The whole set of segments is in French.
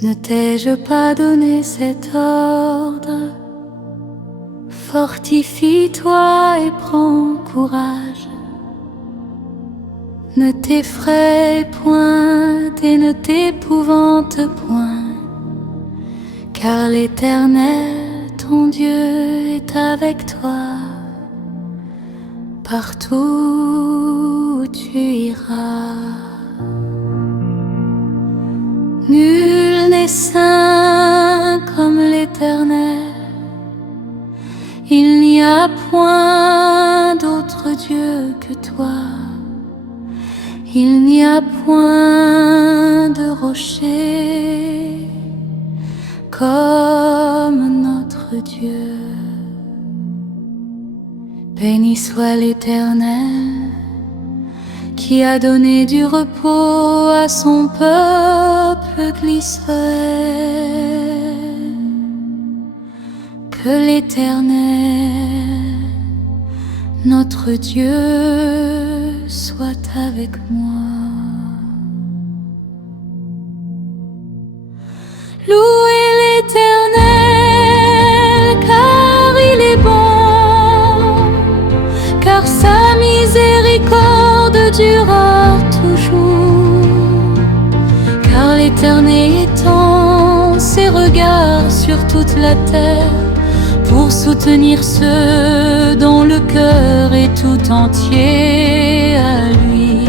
Ne t'ai-je pas donné cet ordre? Fortifie-toi et prends courage. Ne t'effraie point et ne t'épouvante point, car l'Éternel, ton Dieu, est avec toi partout où tu iras. Nul n'est saint comme l'Éternel. Il n'y a point d'autre Dieu que toi. Il n'y a point de rocher comme notre Dieu. Béni soit l'Éternel qui a donné du repos à son peuple d'Israël. Que l'Éternel, notre Dieu, soit avec moi. Louez l'Éternel, car il est bon, car sa miséricorde durera toujours. Car l'Éternel étend ses regards sur toute la terre, pour soutenir ceux dont le cœur est tout entier à lui.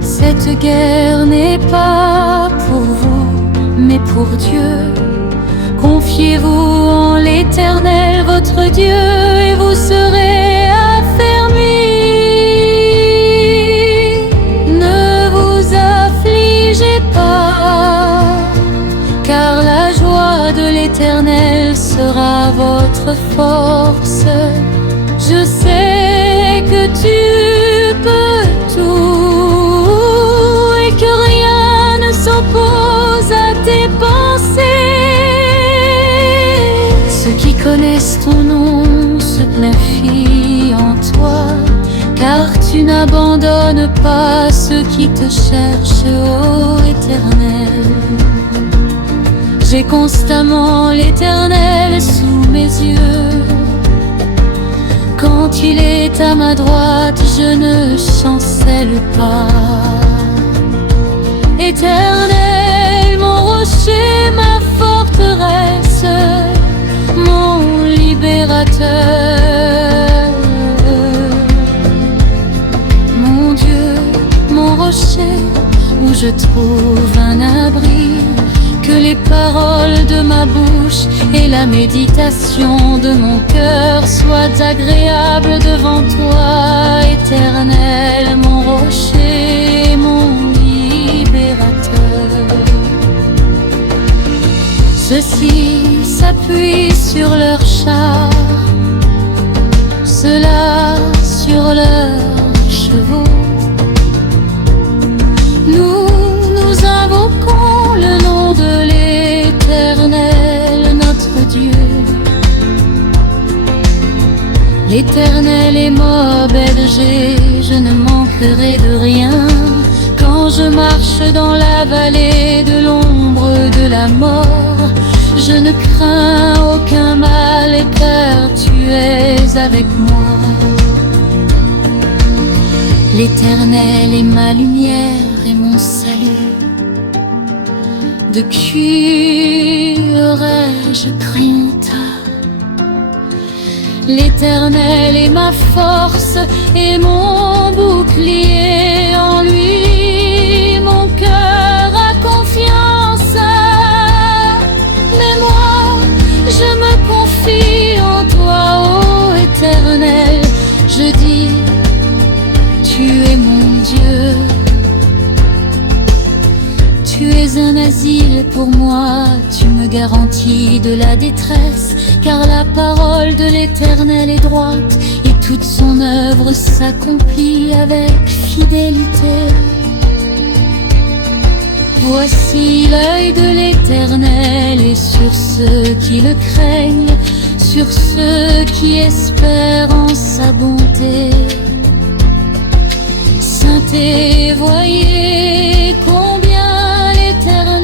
Cette guerre n'est pas pour vous, mais pour Dieu. Confiez-vous en l'Éternel, votre Dieu, et vous serez affermis. Ne vous affligez pas, car la joie de l'Éternel sera votre force. Je sais que tu peux tout et que rien ne s'oppose à tes pensées. Ceux qui connaissent ton nom se confient en toi, car tu n'abandonnes pas ceux qui te cherchent, ô Éternel. J'ai constamment l'Éternel sous mes yeux. Quand il est à ma droite, je ne chancelle pas. Éternel, mon rocher, ma forteresse, mon libérateur. Mon Dieu, mon rocher, où je trouve un abri. Que les paroles de ma bouche et la méditation de mon cœur soient agréables devant toi, Éternel, mon rocher, mon libérateur. Ceux-ci s'appuient sur leurs chars, ceux-là sur leurs chevaux. Nous invoquons le nom de l'Éternel, notre Dieu. L'Éternel est mon berger, je ne manquerai de rien. Quand je marche dans la vallée de l'ombre de la mort, je ne crains aucun mal, car tu es avec moi. L'Éternel est ma lumière et mon salut. De qui aurais-je crainte? L'Éternel est ma force et mon bouclier. En lui mon cœur a confiance. Mais moi je me confie en toi, ô Éternel. Je dis, tu es mon Dieu. Tu es un asile pour moi, tu me garantis de la détresse, car la parole de l'Éternel est droite et toute son œuvre s'accomplit avec fidélité. Voici l'œil de l'Éternel est sur ceux qui le craignent, sur ceux qui espèrent en sa bonté. Saintes, voyez combien l'Éternel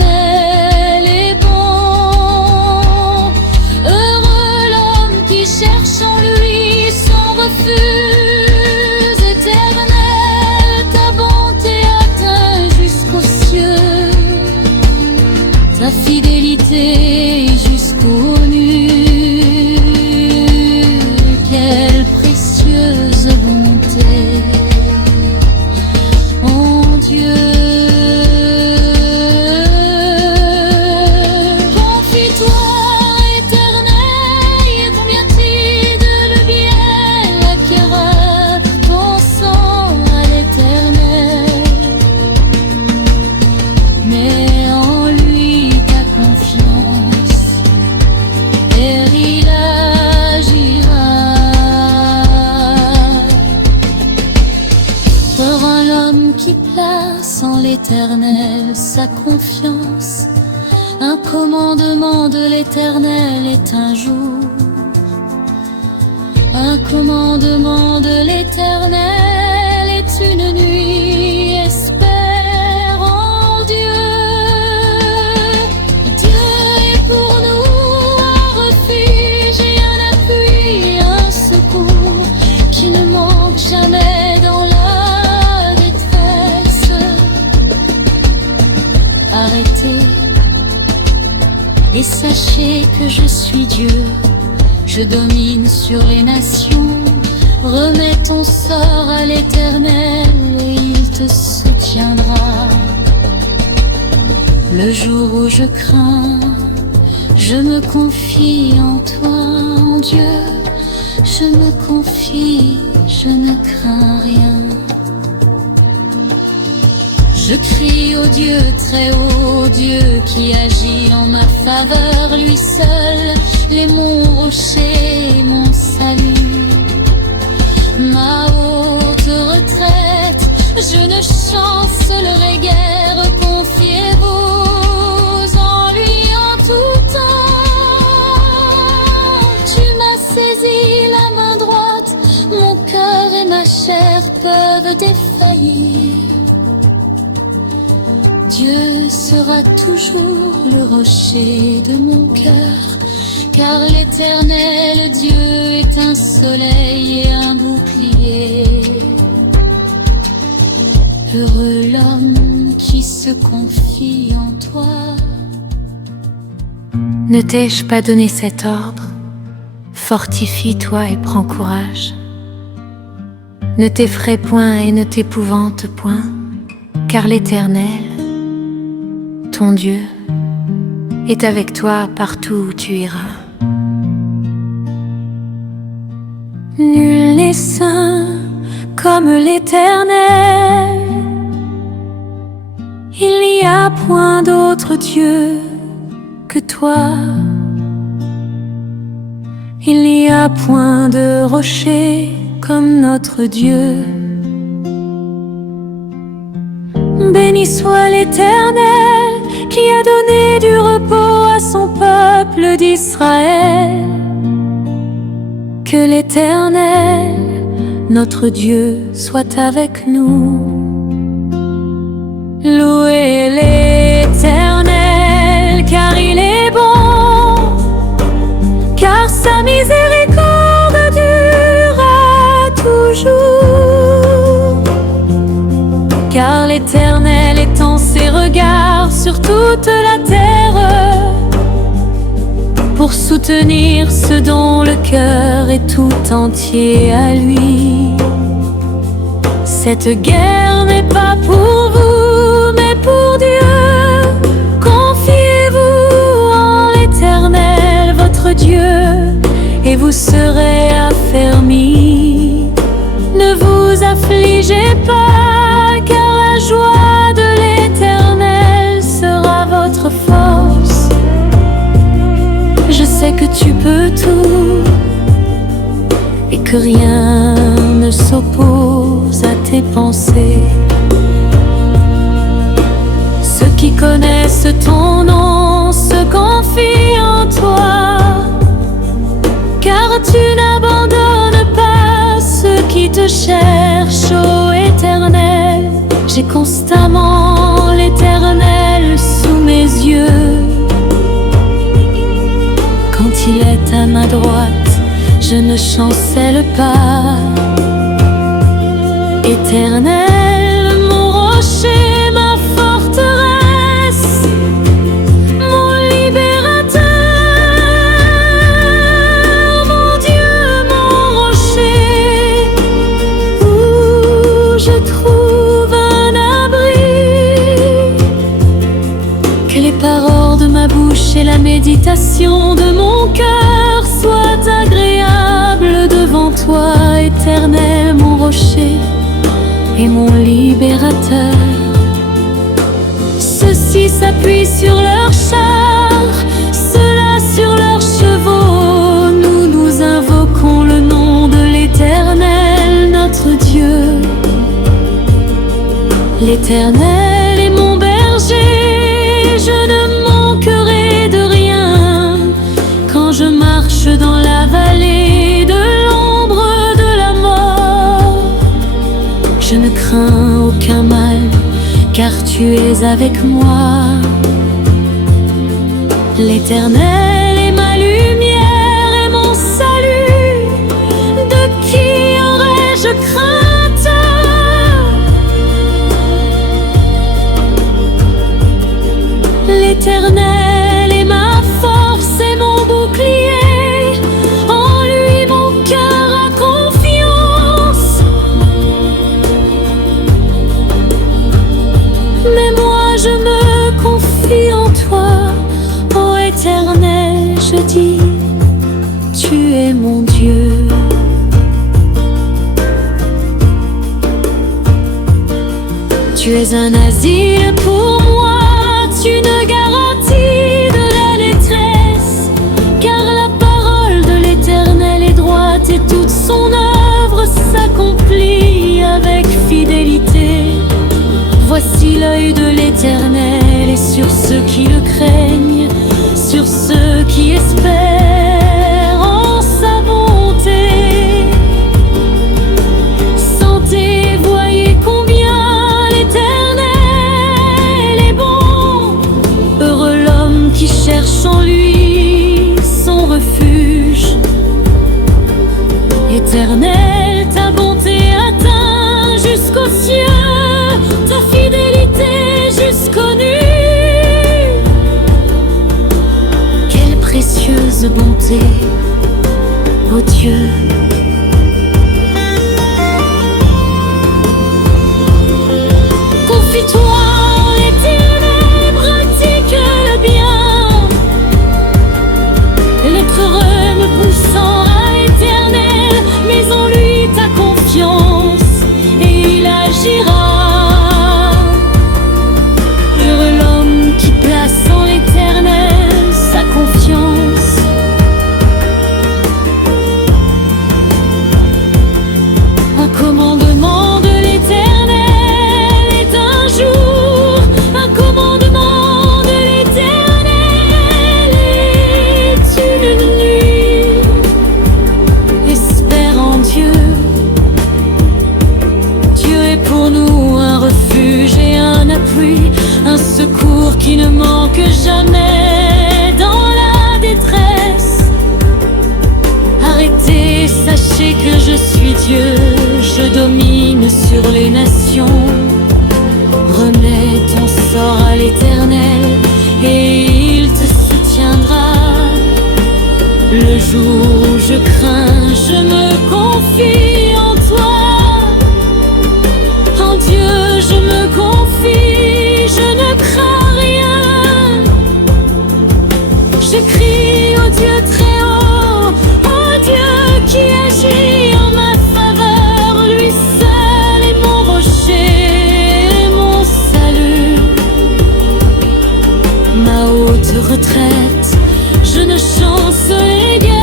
ta fidélité jusqu'au mur. Quelle précieuse bonté, mon Dieu. Qui place en l'Éternel sa confiance. Un commandement de l'Éternel est un jour. Un commandement de l'Éternel est une nuit. Espère en Dieu. Dieu est pour nous un refuge et un appui, un secours qui ne manque jamais dans la. Arrêtez et sachez que je suis Dieu. Je domine sur les nations. Remets ton sort à l'Éternel et il te soutiendra. Le jour où je crains, je me confie en toi, en Dieu. Je me confie, je ne crains rien. Je crie au Dieu très haut, Dieu qui agit en ma faveur. Lui seul, les monts rochers, mon salut, ma haute retraite. Je ne chancellerai guère, confiez-vous en lui en tout temps. Tu m'as saisi la main droite, mon cœur et ma chair peuvent défaillir. Dieu sera toujours le rocher de mon cœur, car l'Éternel Dieu est un soleil et un bouclier. Heureux l'homme qui se confie en toi. Ne t'ai-je pas donné cet ordre? Fortifie-toi et prends courage. Ne t'effraie point et ne t'épouvante point, car l'Éternel, ton Dieu, est avec toi partout où tu iras. Nul n'est saint comme l'Éternel. Il n'y a point d'autre Dieu que toi. Il n'y a point de rocher comme notre Dieu. Béni soit l'Éternel qui a donné du repos à son peuple d'Israël. Que l'Éternel, notre Dieu, soit avec nous. Louez l'Éternel, car il est bon, car sa miséricorde durera toujours. Car l'Éternel étend ses regards sur toute la terre, pour soutenir ceux dont le cœur est tout entier à lui. Cette guerre n'est pas pour vous, mais pour Dieu. Confiez-vous en l'Éternel, votre Dieu, et vous serez affermis. Ne vous affligez pas, car la joie de l'Éternel sera votre force. Je sais que tu peux tout et que rien ne s'oppose à tes pensées. Ceux qui connaissent ton nom se confient en toi, car tu n'abandonnes pas ceux qui te cherchent, ô Éternel. J'ai constamment l'Éternel sous mes yeux. Quand il est à ma droite, je ne chancelle pas. Éternel, mon rocher, ma forteresse, mon bouche et la méditation de mon cœur soient agréables devant toi, Éternel, mon rocher et mon libérateur. Ceux-ci s'appuient sur leurs chars, ceux-là sur leurs chevaux. Nous nous invoquons le nom de l'Éternel, notre Dieu. L'Éternel est mon berger, je ne manquerai de rien. Quand je marche dans la vallée de l'ombre de la mort, je ne crains aucun mal, car tu es avec moi. L'Éternel est ma lumière et mon salut. De qui aurais-je crainte? L'Éternel est ma force et mon bouclier. En lui mon cœur a confiance. Mais moi je me confie en toi, ô Éternel, je dis, tu es mon Dieu. Tu es un asile pour moi, une garantie de la détresse, car la parole de l'Éternel est droite et toute son œuvre s'accomplit avec fidélité. Voici l'œil de l'Éternel est sur ceux qui le craignent, sur ceux qui espèrent en sa bonté. Sentez, voyez combien l'Éternel est bon. Heureux l'homme qui cherche en lui son refuge. Éternel, ta bonté atteint jusqu'aux cieux, ta fidélité jusqu'aux nues. Quelle précieuse bonté, ô Dieu. Confie-toi en l'Éternel, pratique le bien. L'être heureux ne poussant à l'Éternel, mais en lui ta confiance, et il agira. Heureux l'homme qui place en l'Éternel sa confiance. Un commandement de l'Éternel est un jour, un commandement de l'Éternel est une nuit. Espère en Dieu. Dieu est pour nous un refuge et un appui, un secours qui ne manque jamais dans la détresse. Arrêtez, sachez que je suis Dieu, je domine sur les nations. Remets ton sort à l'Éternel et il te soutiendra. Le jour où je crains, je me confie en toi. En Dieu je me confie, je ne crains rien. Je crie au Dieu très haut, au Dieu qui agit en ma faveur. Lui seul est mon rocher, mon salut, ma haute retraite. Je ne chancerai guère.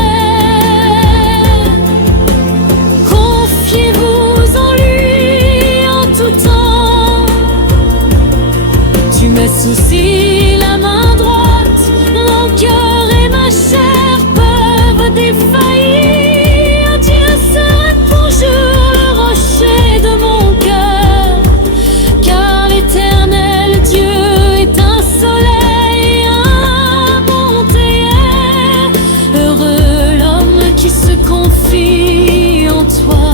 Confiez-vous en lui en tout temps. Tu me soucies la main droite, mon cœur et ma chair peuvent défaillir. Dieu sera toujours le rocher de mon cœur, car l'Éternel Dieu est un soleil et un montéaire. Heureux l'homme qui se confie en toi,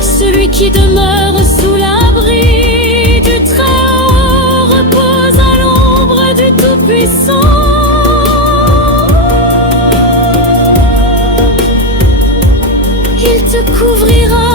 celui qui demeure sous l'abri du Très-Haut repose à l'ombre du Tout-Puissant. Il te couvrira